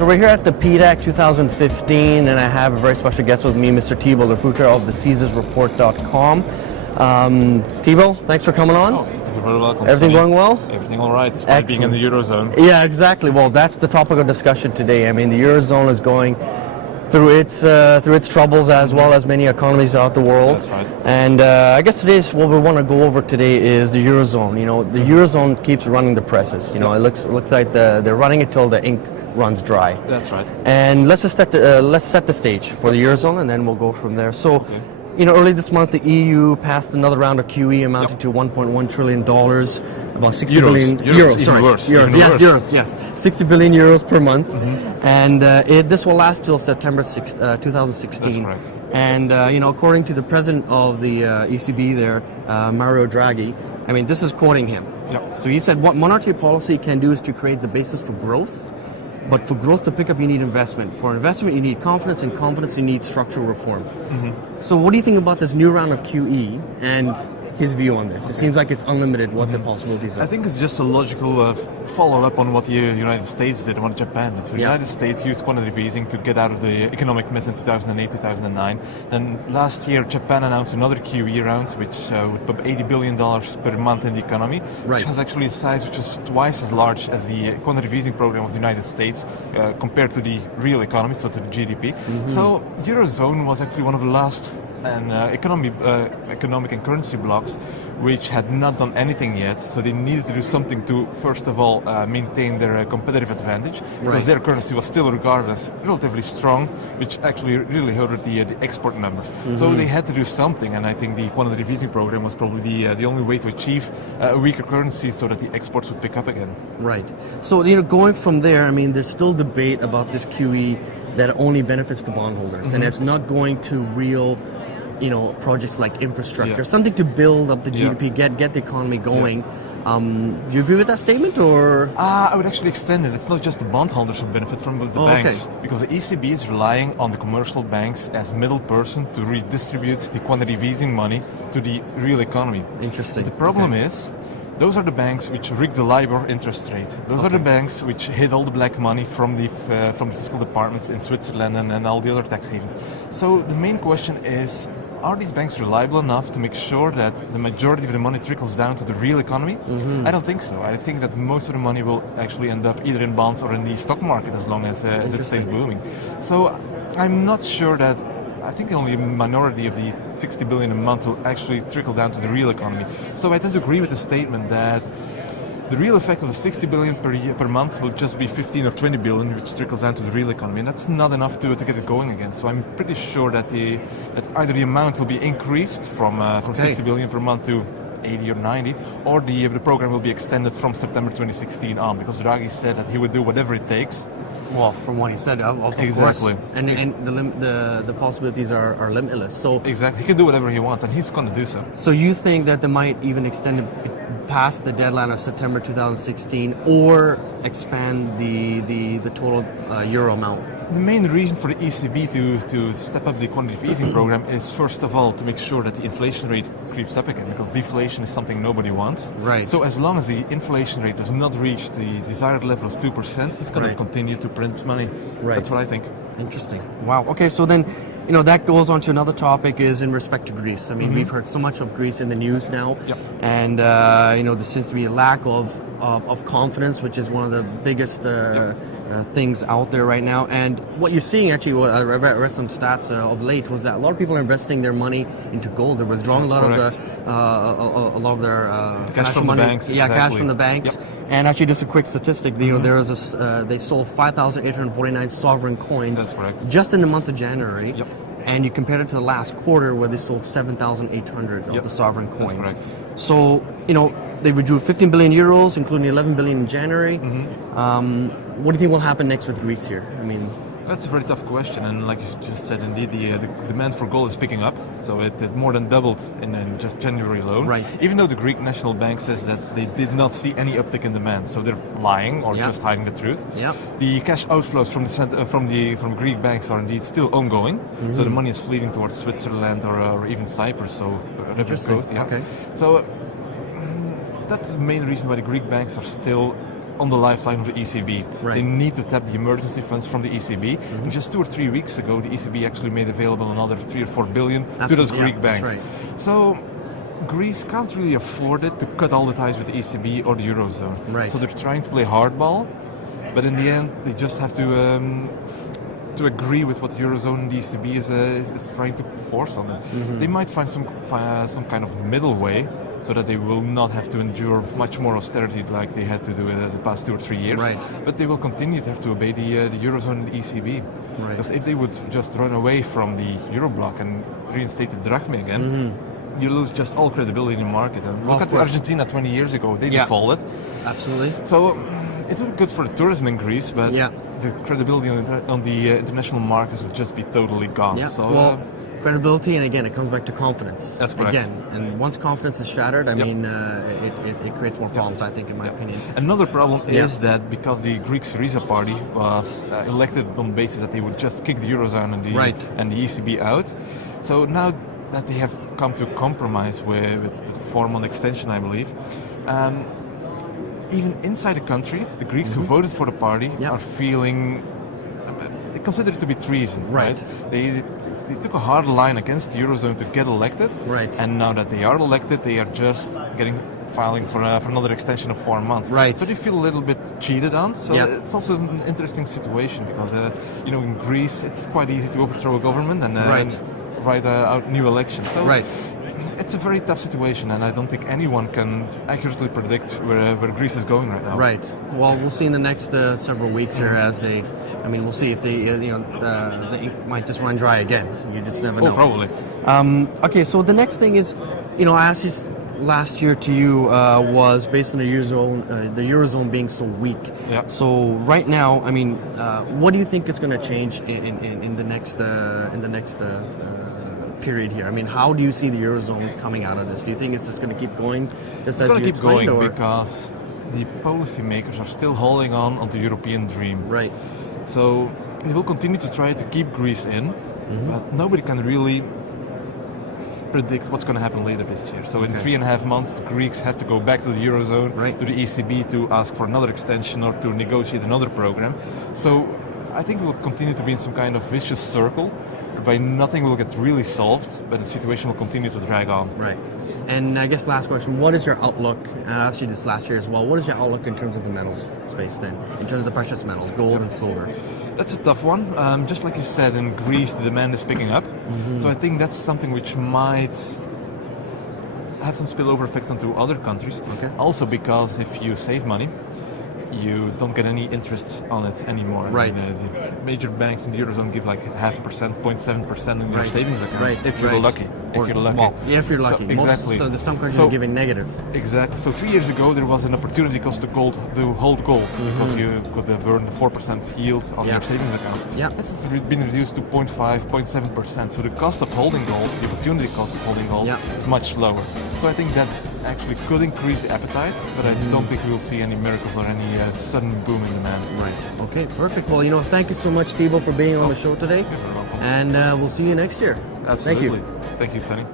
So we're here at the PDAC 2015, and I have a very special guest with me, Mr. Thibaut Lepouttre of the CaesarsReport.com. Thibaut, thanks for coming on. Oh, you're very welcome. Everything going well? Everything all right, despite being in the Eurozone. Yeah, exactly. Well, that's the topic of discussion today. I mean, the Eurozone is going through its troubles, as well as many economies throughout the world. That's right. And I guess today's what we want to go over today is the Eurozone. You know, the Eurozone keeps running the presses. You know, it looks like they're running it till the ink runs dry. That's right. And let's set the stage for the Eurozone, and then we'll go from there. So, you know, early this month, the EU passed another round of QE amounting to $1.1 trillion, about 60 billion euros. Sorry, euros. Yes, 60 billion euros per month, and this will last till September 2016. That's correct. And you know, according to the president of the ECB there, Mario Draghi, I mean, this is quoting him. Yep. So he said, "What monetary policy can do is to create the basis for growth." But for growth to pick up, you need investment. For investment, you need confidence, and confidence, you need structural reform. So what do you think about this new round of QE and his view on this? It seems like it's unlimited what the possibilities are. I think it's just a logical follow-up on what the United States did and what Japan. So the United States used quantitative easing to get out of the economic mess in 2008, 2009. And last year, Japan announced another QE round, which would pump $80 billion per month in the economy, which has actually a size which is twice as large as the quantitative easing program of the United States compared to the real economy, so to the GDP. So Eurozone was actually one of the last economic and currency blocks which had not done anything yet, so they needed to do something to, first of all, maintain their competitive advantage, because their currency was still regarded as relatively strong, which actually really hurt the export numbers. So they had to do something, and I think the quantitative easing program was probably the only way to achieve a weaker currency so that the exports would pick up again. Right. So, you know, going from there, I mean, there's still debate about this QE that only benefits the bondholders, and it's not going to real, you know, projects like infrastructure, something to build up the GDP, get the economy going. Do you agree with that statement, or? I would actually extend it. It's not just the bondholders who benefit from the banks, because the ECB is relying on the commercial banks as middle person to redistribute the quantitative easing money to the real economy. Interesting. The problem is, those are the banks which rig the LIBOR interest rate. Those are the banks which hid all the black money from the fiscal departments in Switzerland and all the other tax havens. So the main question is, are these banks reliable enough to make sure that the majority of the money trickles down to the real economy? I don't think so. I think that most of the money will actually end up either in bonds or in the stock market as long as it stays booming. So I'm not sure that, I think only a minority of the 60 billion a month will actually trickle down to the real economy. So I tend to agree with the statement that the real effect of the 60 billion per month will just be 15 or 20 billion, which trickles down to the real economy, and that's not enough to get it going again. So I'm pretty sure that either the amount will be increased from 60 billion per month to 80 or 90, or the program will be extended from September 2016 on, because Draghi said that he would do whatever it takes. Well, from what he said, of exactly. course. And the possibilities are limitless. So exactly, he can do whatever he wants, and he's going to do so. So you think that they might even extend it past the deadline of September 2016, or expand the total euro amount? The main reason for the ECB to step up the quantitative easing program is, first of all, to make sure that the inflation rate creeps up again, because deflation is something nobody wants. Right. So as long as the inflation rate does not reach the desired level of 2%, it's going to continue to print money. Right. That's what I think. Interesting. Wow. Okay, so then, you know, that goes on to another topic, is in respect to Greece. I mean, we've heard so much of Greece in the news now, and you know, there seems to be a lack of confidence, which is one of the biggest things out there right now. And what you're seeing, actually, what I read some stats of late, was that a lot of people are investing their money into gold. They're withdrawing a lot of their cash from money, the banks. cash from the banks. And actually, just a quick statistic: you know, there was they sold 5,849 sovereign coins. That's correct. Just in the month of January. And you compared it to the last quarter, where they sold 7,800 of the sovereign coins. That's correct. So, you know, they withdrew 15 billion euros, including 11 billion in January. What do you think will happen next with Greece here? I mean, that's a very tough question, and like you just said, indeed, the demand for gold is picking up. So it more than doubled in just January alone. Right. Even though the Greek National Bank says that they did not see any uptick in demand, so they're lying or just hiding the truth. The cash outflows from Greek banks are indeed still ongoing. So the money is fleeing towards Switzerland or even Cyprus. So River Coast. Okay. So that's the main reason why the Greek banks are still on the lifeline of the ECB. Right. They need to tap the emergency funds from the ECB. And just 2 or 3 weeks ago, the ECB actually made available another 3 or 4 billion to those Absolutely, Greek yeah, banks. that's right. So Greece can't really afford it to cut all the ties with the ECB or the Eurozone. Right. So they're trying to play hardball, but in the end, they just have to agree with what the Eurozone and the ECB is trying to force on them. They might find some kind of middle way, so that they will not have to endure much more austerity like they had to do in the past 2 or 3 years. Right. But they will continue to have to obey the Eurozone and the ECB. Right. Because if they would just run away from the Eurobloc and reinstate the drachma again, you lose just all credibility in the market. And Well, look of at course. Argentina 20 years ago, they Yeah. defaulted. Absolutely. So it would be good for the tourism in Greece, but Yeah. the credibility on the international markets would just be totally gone. Yeah. So, Well, credibility, and again, it comes back to confidence. That's correct. Again, and once confidence is shattered, I Yep. mean, it creates more problems. I think, in my opinion. another problem Yeah. is that because the Greek Syriza party was elected on the basis that they would just kick the Eurozone and the ECB out, so now that they have come to a compromise with the 4-month extension, I believe, even inside the country, the Greeks who voted for the party Yeah. are feeling, they consider it to be treason, Right. They took a hard line against the Eurozone to get elected, Right. and now that they are elected, they are just filing for another extension of 4 months. Right. So they feel a little bit cheated on. So Yeah. it's also an interesting situation because, in Greece, it's quite easy to overthrow a government and Right. write out new elections. So Right. it's a very tough situation, and I don't think anyone can accurately predict where Greece is going right now. Right. Well, we'll see in the next several weeks here as they. I mean, we'll see if they, the ink might just run dry again. You just never know. Oh, probably. Okay, so the next thing is, I asked this last year to you was based on the Eurozone being so weak. Yeah. So right now, I mean, what do you think is going to change in the next period here? I mean, how do you see the Eurozone coming out of this? Do you think it's just going to keep going just It's as going you to keep going explained, or? because the policymakers are still holding on the European dream. Right. So they will continue to try to keep Greece in, but nobody can really predict what's going to happen later this year. So in 3.5 months, the Greeks have to go back to the Eurozone, Right. to the ECB to ask for another extension or to negotiate another program. So I think we'll continue to be in some kind of vicious circle whereby nothing will get really solved, but the situation will continue to drag on. Right. And I guess last question, what is your outlook? I asked you this last year as well. What is your outlook in terms of the metals space then? In terms of the precious metals, gold and silver? That's a tough one. Just like you said, in Greece, the demand is picking up. So I think that's something which might have some spillover effects onto other countries. Okay. Also because if you save money, you don't get any interest on it anymore. I Right. mean, the major banks in the Eurozone give like 0.5%, 0.7% in your Right. savings accounts. Right. If you're Right. lucky. Or- If you're lucky. Well, yeah, if you're So- lucky. exactly. So there's some countries So- are giving negative. Exactly. So 3 years ago, there was an opportunity cost to hold gold because you could have earned 4% yield on Yeah. your savings account. Yeah. That's been reduced to 0.5, 0.7%. So the cost of holding gold, the opportunity cost of holding gold, Yeah. is much lower. So I think that actually could increase the appetite, but I don't think we will see any miracles or any sudden boom in demand. Right. Okay, perfect. Well, thank you so much, Thibaut, for being on the show today. You're welcome. And we'll see you next year. Absolutely. Thank you. Thank you, Fanny.